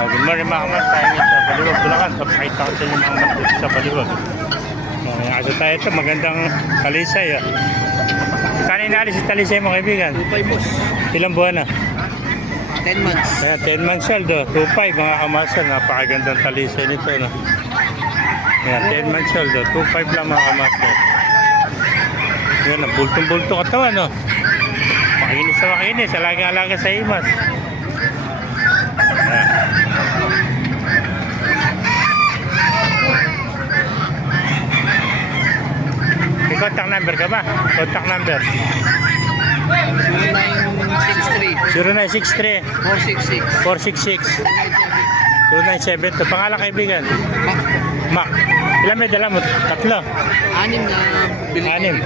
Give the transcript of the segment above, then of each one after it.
Oh, good morning mga kamas. Tayo ngayon sa Baliwag, Bulacan. Papakita ko sa inyo mga kamas dito sa Baliwag. Oh, may aso tayo ito. Magandang talisay. Oh. Saan inaalis si talisay mga kaibigan? 2.5 boss. Ilang buwan na? 10 months. Kaya 10 months old. Oh. 2.5 mga kamasan. Napakagandang talisay nito. No? Kaya 10 months old. Oh. 2.5 lang mga kamasan. Yan, oh, bultong-bulto katawan. No? Makinis na makinis. Alaga-alaga sa imas. May contact number ka ba? Contact number. 0963 0963 466 466 297 to pangalan kaibigan Mac ilan may dala mo? tatlo Anim na bili. anim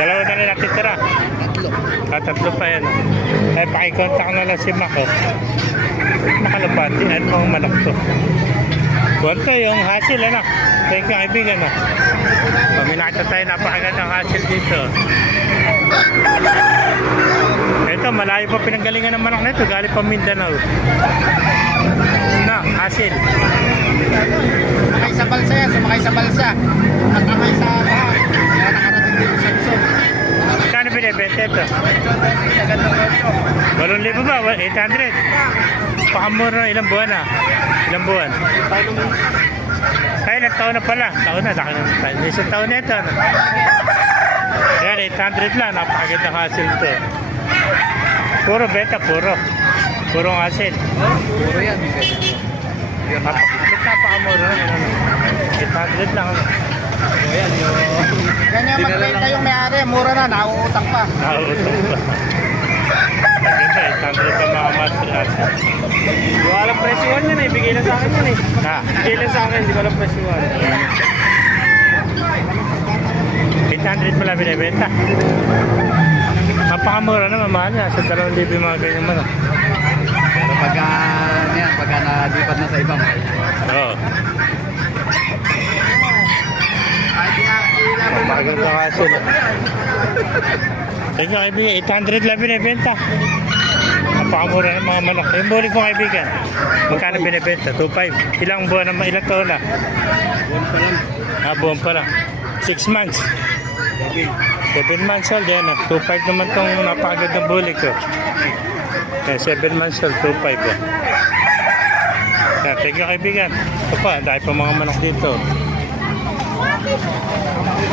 dalawa na rin natin tira Tatlo. ah, tatlo pa yan eh pakikontak na lang si Mac oh. Nakalapati ano pang manok to buwan to yung hasil ano thank you kaibigan oh. pag minakita tayo napakagandang hasil dito ito malayo pa pinanggalingan ng manok na ito galing pa Mindanao na hasil Sumakay sa balsa yan. Sumakay sa balsa. Nakamay sa baha. Kaya nakarating dito sa Luzon. Kano binibenta ito? Sa gandang roto. 8,000 ba? 800? Pakamura na ilang buwan na? Ilang buwan? Ay, ilang taon na pala. Taon na, laki na tayo. Isang taon na ito. Ano? Yan, 800 lang. Napakaganda hasil to. Puro beta, puro. Puro hasil. Puro yan. Yun napakamura na? Ano? 800 lang. Ano? Yan yung... Ganyan magbenta yung may-ari. Mura na. Nauutang pa. Nakautok ba? Maganda, 800 pa mga master hasil. Hindi ko alam presyuhan yan eh. Bigay lang sa akin yan eh. Ha? Bigay lang sa akin. Hindi ko alam presyuhan. 800 pala binibenta. Napakamura naman, mahal na. Sa 2,000 yung mga ganyan man. Pero pagka... Yan. Pagka nalipat na sa ibang. Oo. Ay, ilaban Napakaganda kaso na. Ito kaibigan, 800 lang binibenta. Napakamura ng mga manok. Yung buli ko kaibigan. Magkano binibenta? 2.5. Ilang buwan naman, ilang taon na? Buwan pa lang. Ah, buwan pa lang. 6 months. 7 months old yan. Oh. 2.5 naman tong napakagandang buli ko. Eh, 7 months old, 2.5. Oh. Yan, thank you kaibigan. Ito pa, dahil pa mga manok dito.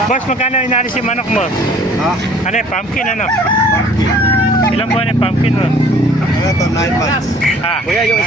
Boss, magkano inalis yung manok mo? Ha? Ano yung pumpkin ano? Ilang buwan yung pumpkin mo? Ano to? 9 months. Ah, Kuya, yung